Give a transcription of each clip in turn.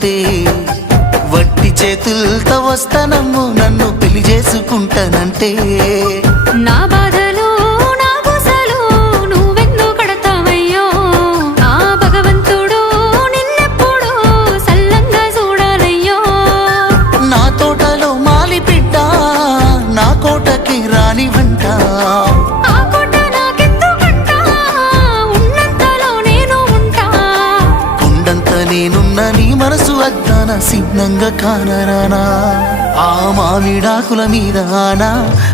వస్తానంటే వట్టి చేతులతో వస్తానమ్ము నన్ను పెళ్లి చేసుకుంటానంటే నా బాధలు నా గుసలు నువ్వెందుకు కడతావయ్యో ఆ భగవంతుడు నిన్నెప్పుడు సల్లంగా చూడాలయ్యో నా తోటలో మాలి బిడ్డ నా కోటకి రాని వంట ఆ కోట నాకెందుకంట ఉన్నంతలో నేను ఉంటా కొండంత నేనున్న నీ మనసు అద్దాన సిద్ధంగా కానరానా ఆ మామిడాకుల మీద ఆనా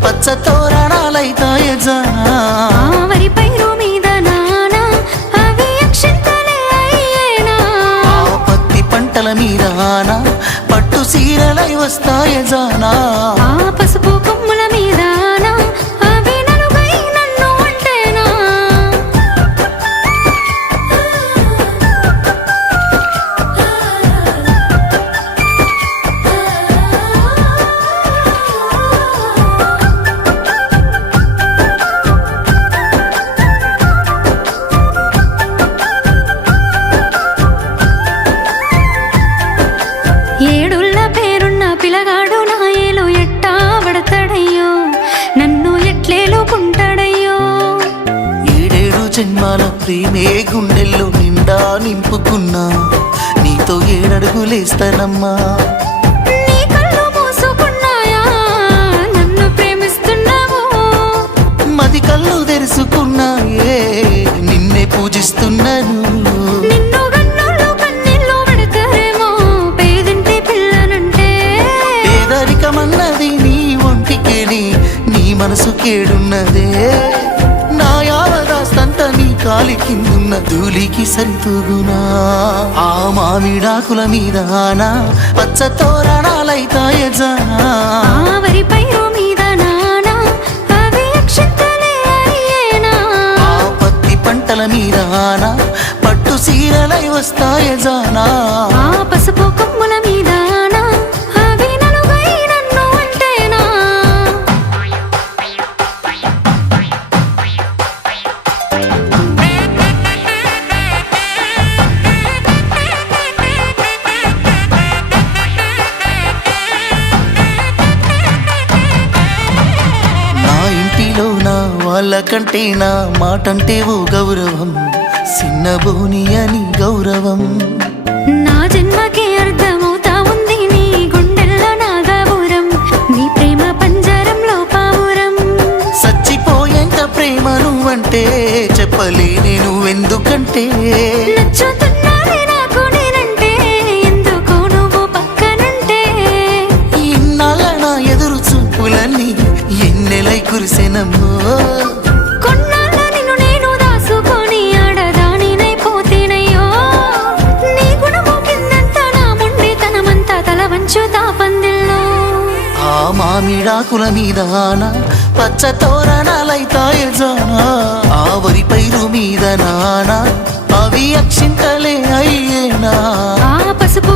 పచ్చ తోరణాలైతాయ జానా ఆ వరి పైరు మీద నానా అవి అక్షంతలే అయ్యేనా ఆ పత్తి పంటల మీద ఆనా పట్టు సీరలై వస్తాయ జానా ఆ పసుపు కొమ్ముల మీద నా అవి నలుగై నన్ను అంటేనా ఏడుళ్ళ పేరున్న పిలగాడు నా ఏలు ఎట్టా పడతాడయ్యో నన్ను ఎట్లేలుకుంటాడయ్యో ఏడేడు జన్మాల ప్రేమే గుండెల్లో నిండా నింపుకున్నా నీతో ఏడడుగులేస్తానమ్మా నీ కళ్ళు మూసుకున్నాయా నన్ను ప్రేమిస్తున్నావు మది కళ్ళు తెరుచుకున్నాయే నిన్నే పూజిస్తున్నాను నిన్ను గన్నులు కన్నీళ్ళు పెడతారేమో పేదింటి పిల్లనంటే పేదరికమన్నది నీ ఒంటికేని నీ మనసు కేడున్నదే నా యావదాస్తంత నీ కాలి కిందున్న ధూళికి సరితూగునా ఆ మామిడాకుల మీద ఆనా పచ్చ తోరణాలైతాయ జానా ఆ వరి పైరు మీద నానా అవి అక్షంతలే అయ్యేనా ఆ పత్తి పంటల మీద ఆనా పట్టు సీరలై వస్తాయ జానా ఆ పసుపు కొమ్ముల మీద నా అవి నలుగై నన్ను అంటేనా నా ఇంటిలో నా వాళ్ళకంటే నా మాటంటే ఓ గౌరవం సిన్నబోని అని గౌరవం నా జన్మకే అర్థమవుతా ఉంది నీ గుండెల్లో నా గౌరం నీ ప్రేమ పంజరంలో పావురం చచ్చిపోయేంత ప్రేమ నువ్వంటే చెప్పలేనే నువ్వెందుకంటే నచ్చుతున్నది నాకు నేనంటే ఎందుకు నువ్వు పక్కనుంటే ఇన్నాళ్ళ నా ఎదురు చూపులన్నీ ఎన్నెలై కురిసెనమ్మో కొన్నాళ్ళ నిన్ను నేను దాసుకొని ఆడదానినైపోతేనయ్యో నీ గుణము కిందంతా నా మొండితనమంతా తల వంచుతా పందిల్లో ఆ మామిడాకుల మీద ఆనా పచ్చ తోరణాలైతాయ జానా ఆ వరి పైరు మీద నానా అవి అక్షింతలే అయ్యేనా ఆ పసుపు